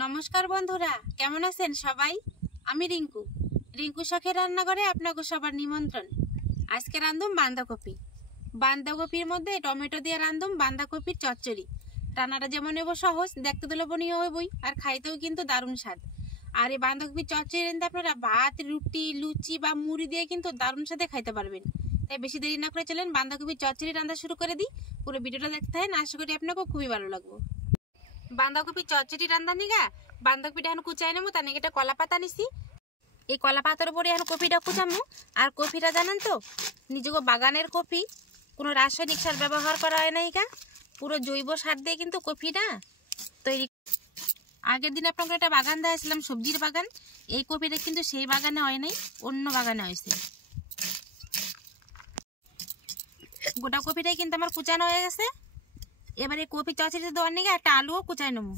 নমস্কার বন্ধুরা, কেমন আছেন সবাই? আমি রিঙ্কু শখের রান্নাঘরে আপনাকে সবার নিমন্ত্রণ। আজকে রাঁধুম বাঁধাকপির মধ্যে টমেটো দিয়ে রাঁধুম বাঁধাকপির চচ্চড়ি। রান্নাটা যেমন হইব সহজ, দেখতে তো লোভনীয় হইবই, আর খাইতেও কিন্তু দারুণ স্বাদ। আর এই বাঁধাকপির চচ্চড়ি রাঁধতে আপনারা ভাত, রুটি, লুচি বা মুড়ি দিয়ে কিন্তু দারুণ সাথে খাইতে পারবেন। তাই বেশি দেরি না করে চলেন বাঁধাকপির চচ্চড়ি রান্না শুরু করে দিই। পুরো ভিডিওটা দেখতে থাকেন, আশা করি আপনাকেও খুবই ভালো লাগবে। বাঁধাকপি চচ্চড়ি রান্না নিগা বাঁধাকপিটা এখন কুচাই নেবো। তার নিয়ে একটা কলা পাতা নিছি। এই কলা পাতার উপরে এখন কপিটা কুচামো। আর কপিটা জানেন তো, নিজেকে বাগানের কপি, কোনো রাসায়নিক সার ব্যবহার করা হয় না। ইকা পুরো জৈব সার দিয়ে কিন্তু কপিটা তৈরি। আগের দিন আপনাকে একটা বাগান দেখাইছিলাম, সবজির বাগান। এই কপিটা কিন্তু সেই বাগানে হয় নাই, অন্য বাগানে হয়েছে। গোটা কপিটাই কিন্তু আমার কুচানো হয়ে গেছে। এবারে কপি চচ্চড়ি দেওয়ার নিগে একটা আলুও কুচাই নেবো।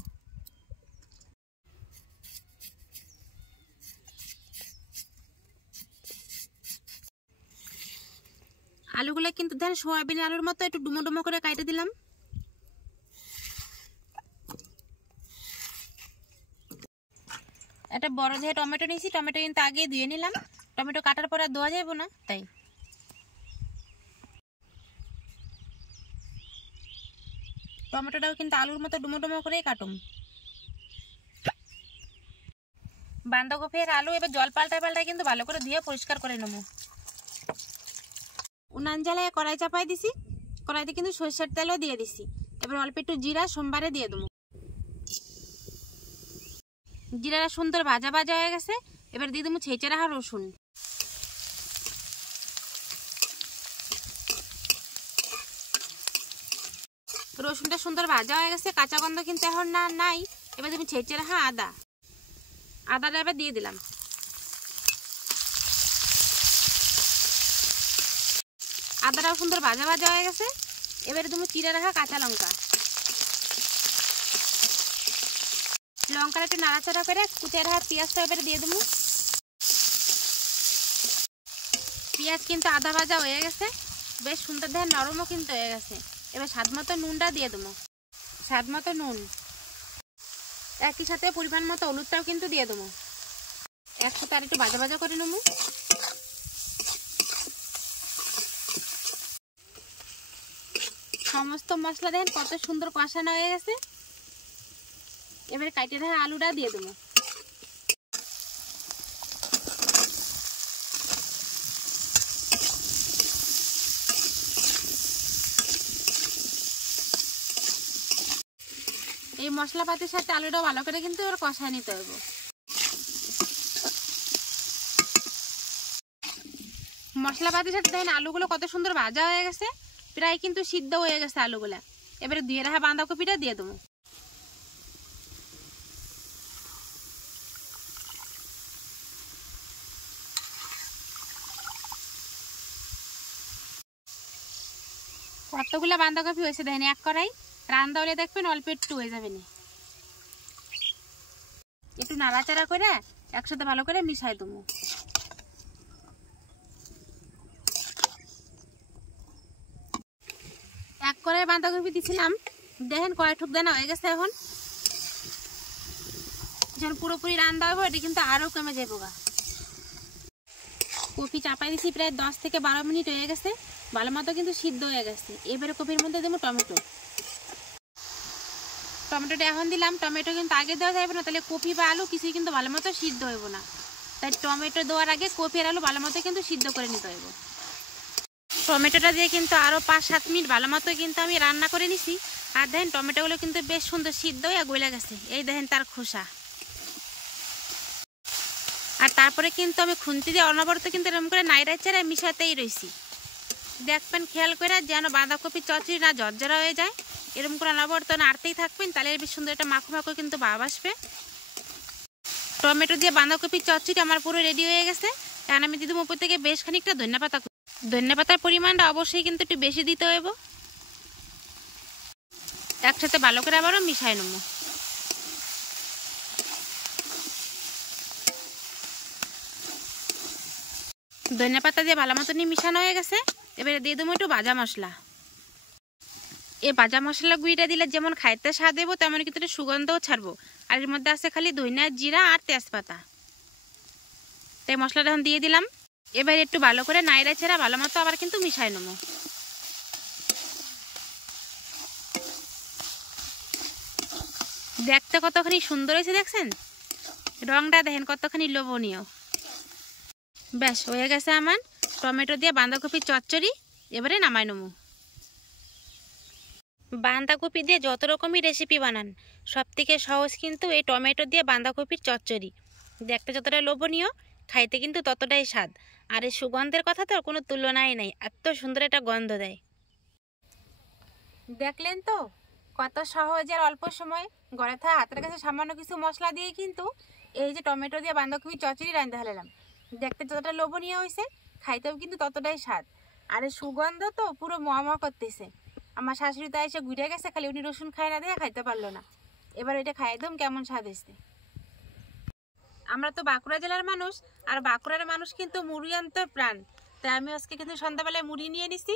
আলুগুলো কিন্তু দেখেন সোয়াবিন আলুর মতো একটু ডুমো ডুমো করে কাটে দিলাম। একটা বড় যে টমেটো নিয়েছি, টমেটো কিন্তু আগে ধুয়ে নিলাম। টমেটো কাটার পরে ধোয়া যাবে না, তাই টমেটোটাও কিন্তু আলুর মতো ডুমো ডুমো করেই কাটুম। বাঁধাকপি আর আলু এবার জল পাল্টায় কিন্তু ভালো করে ধুয়ে পরিষ্কার করে নেবো। উনান জ্বালায় কড়াই চাপাই দিছি। কড়াইতে কিন্তু সরষের তেলও দিয়ে দিছি। এবার অল্প একটু জিরা সোমবারে দিয়ে দেবো। জিরাটা সুন্দর ভাজা ভাজা হয়ে গেছে। এবার দিয়ে দেবো ছেঁচে রাখা রসুন। রসুনটা সুন্দর ভাজা হয়ে গেছে, কাঁচা গন্ধ কিন্তু এখন নাই। এবার তুমি ছেঁচে রাখা আদাটা এবার দিয়ে দিলাম। আদাটাও সুন্দর ভাজা ভাজা হয়ে গেছে। এবারে তুমি চিড়ে রাখা কাঁচা লঙ্কাটা একটু নাড়াচাড়া করে কুচে রাখা পেঁয়াজটা এবারে দিয়ে দেবো। পেঁয়াজ কিন্তু আদা ভাজা হয়ে গেছে, বেশ সুন্দর দেখে নরমও কিন্তু হয়ে গেছে। এবার স্বাদ মতো নুনটা দিয়ে দেবো। স্বাদ মতো নুন, একই সাথে পরিমাণ মতো হলুদটাও কিন্তু দিয়ে দেবো। একসাথে আর একটু ভাজা ভাজা করে নেবো। সমস্ত মশলা দেখেন কত সুন্দর কষানো হয়ে গেছে। এবারে কাটে রাখা আলুটা দিয়ে দেবো। এই মশলাপাতির সাথে আলুটা ভালো করে কিন্তু এবার কষায় নিতে হবে। মশলাপাতির সাথে দেখেন আলুগুলো কত সুন্দর ভাজা হয়ে গেছে, প্রায় কিন্তু সিদ্ধ হয়ে গেছে আলুগুলা। এবারে ধুয়ে রাখা বাঁধাকপিটা দিয়ে দেবো। কতগুলা বাঁধাকপি হয়েছে দেখেন, এক কড়াই রান্না হলে দেখবেন অল্প একটু হয়ে যাবে না। একটু নাড়াচাড়া করে একসাথে ভালো করে মিশাই দেবো। এক কড়াই বাঁধাকপি দিছিলাম, দেখেন কড়াই ঠুক দেনা হয়ে গেছে। এখন যখন পুরোপুরি রান্না হবে এটা কিন্তু আরও কমে যাবো গা। কপি চাপাই দিছি, প্রায় 10 থেকে 12 মিনিট হয়ে গেছে, ভালো মতো কিন্তু সিদ্ধ হয়ে গেছে। এবারে কপির মধ্যে দেবো টমেটোটা এখন দিলাম। টমেটো কিন্তু আগে দেওয়া যাবে না, তাহলে কপি বা আলু কিছুই কিন্তু ভালো মতো সিদ্ধ হইব না। তাই টমেটো দেওয়ার আগে কপি আর আলু ভালো মতো কিন্তু সিদ্ধ করে নিতে হইব। টমেটোটা দিয়ে কিন্তু আরও 5-7 মিনিট ভালো মতো কিন্তু আমি রান্না করে নিছি। আর দেখেন টমেটোগুলো কিন্তু বেশ সুন্দর সিদ্ধ হয়ে গলে গেছে। এই দেখেন তার খোসা। আর তারপরে কিন্তু আমি খুন্তি দিয়ে অনবরত কিন্তু এরকম করে নাইড়া চেড়ে মিশাতেই রয়েছি। দেখবেন খেয়াল করে যেন বাঁধাকপি চচ্চড়ি না ঝরঝরা হয়ে যায়। এরকম করে অনবরত নাড়তেই থাকবেন, তাহলে বেশ সুন্দর একটা মাখো মাখো কিন্তু ভাব আসবে। টমেটো দিয়ে বাঁধাকপি চচ্চড়ি আমার পুরো রেডি হয়ে গেছে। এখন আমি দিদি উপর থেকে বেশ খানিকটা ধন্যপাতার পরিমাণটা অবশ্যই কিন্তু একটু বেশি দিতে হইব। একসাথে ভালো করে আবারও মিশাই নেব। ধনিয়া পাতা দিয়ে ভালো মতো মিশানো হয়ে গেছে। এবারে দিয়ে দেবো একটু ভাজা মশলা। এই ভাজা মশলা গুঁড়িটা দিলে যেমন খাইতে স্বাদ দেবো তেমন কিন্তু সুগন্ধও ছাড়বো। আর এর মধ্যে আছে খালি ধনিয়া, জিরা আর তেজপাতা। তাই মশলাটা এখন দিয়ে দিলাম। এবার একটু ভালো করে নাইড়া ছেড়া ভালো মতো আবার কিন্তু মিশাই নেবো। দেখতে কতখানি সুন্দর হয়েছে দেখছেন, রংটা দেখেন কতখানি লোভনীয়। ব্যাস হয়ে গেছে আমার টমেটো দিয়ে বাঁধাকপির চচ্চড়ি। এবারে নামাই নেবো। বাঁধাকপি দিয়ে যত রকমই রেসিপি বানান সব থেকে সহজ কিন্তু এই টমেটো দিয়ে বাঁধাকপির চচ্চড়ি। দেখতে যতটা লোভনীয় খাইতে কিন্তু ততটাই স্বাদ। আর এই সুগন্ধের কথা তো কোনো তুলনাই নাই, এত সুন্দর একটা গন্ধ দেয়। দেখলেন তো কত সহজ আর অল্প সময় ঘরে থাকা হাতের কাছে সামান্য কিছু মশলা দিয়ে কিন্তু এই যে টমেটো দিয়ে বাঁধাকপির চচ্চড়ি রান্না হলাম। দেখতে যতটা লোভনীয় হয়েছে খাইতেও কিন্তু ততটাই স্বাদ। আর এই সুগন্ধ তো পুরো মহা করতেছে। আমার শাশুড়ি তো এসে ঘুরে গেছে, খালি উনি রসুন খাই না দিয়ে খাইতে পারলো না। এবার এটা খাই একদম কেমন স্বাদ এসছে। আমরা তো বাঁকুড়া জেলার মানুষ, আর বাঁকুড়ার মানুষ কিন্তু মুড়ি আনতে প্রাণ। তাই আমি আজকে কিন্তু সন্ধ্যাবেলায় মুড়ি নিয়ে নিছি।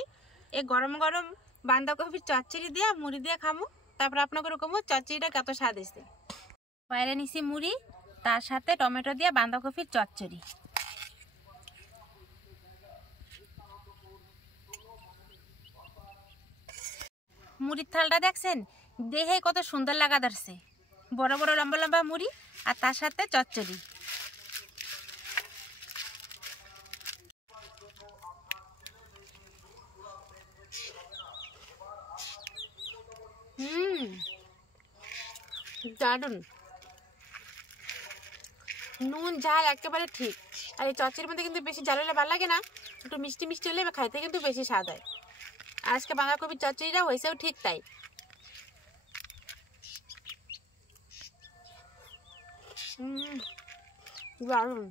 এই গরম গরম বাঁধাকপির চচ্চড়ি দিয়ে মুড়ি দিয়ে খামো। তারপর আপনাকে ওরকম চচ্চড়িটা কত স্বাদ এসছে। বাইরে নিছি মুড়ি, তার সাথে টমেটো দিয়ে বাঁধাকপির চচ্চড়ি। মুড়ির থালটা দেখছেন, দেহে কত সুন্দর লাগা ধরছে। বড় বড় লম্বা লম্বা মুড়ি আর তার সাথে চচ্চড়ি। দারুন, নুন ঝাল একেবারে ঠিক। আর এই চচ্চড়ির মধ্যে কিন্তু বেশি ঝাল হলে ভালো লাগে না, একটু মিষ্টি মিষ্টি হলে খাইতে কিন্তু বেশি স্বাদ হয়। আর আজকে বাঁধাকপির চচ্চড়িটা হয়েছেও ঠিক তাই। দারুন।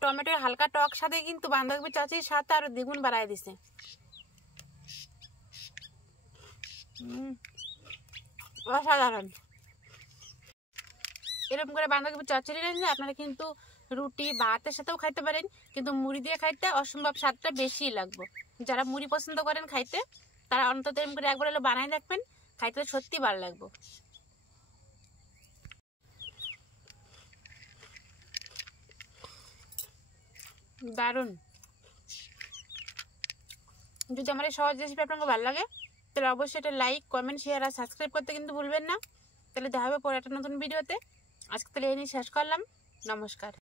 টমেটোর হালকা টক সাথে কিন্তু বাঁধাকপির চচ্চড়ির স্বাদটা আরো দ্বিগুণ বাড়ায় দিছে। অসাধারণ। এরকম করে বাঁধাকপির চচ্চড়ি রান্না আপনারা কিন্তু রুটি ভাতের সাথেও খাইতে পারেন, কিন্তু মুড়ি দিয়ে খাইতে অসম্ভব স্বাদটা বেশি লাগবে। যারা মুড়ি পছন্দ করেন খাইতে তারা অন্তত এরকম করে একবার হলো বানাই দেখবেন, খাইতে সত্যি ভালো লাগবে। দারুণ। যদি আমার এই সহজ রেসিপি আপনাকে ভালো লাগে তাহলে অবশ্যই এটা লাইক, কমেন্ট, শেয়ার আর সাবস্ক্রাইব করতে কিন্তু ভুলবেন না। তাহলে দেখা হবে পরে একটা নতুন ভিডিওতে। আজকে তাহলে এই নিয়ে শেষ করলাম। নমস্কার।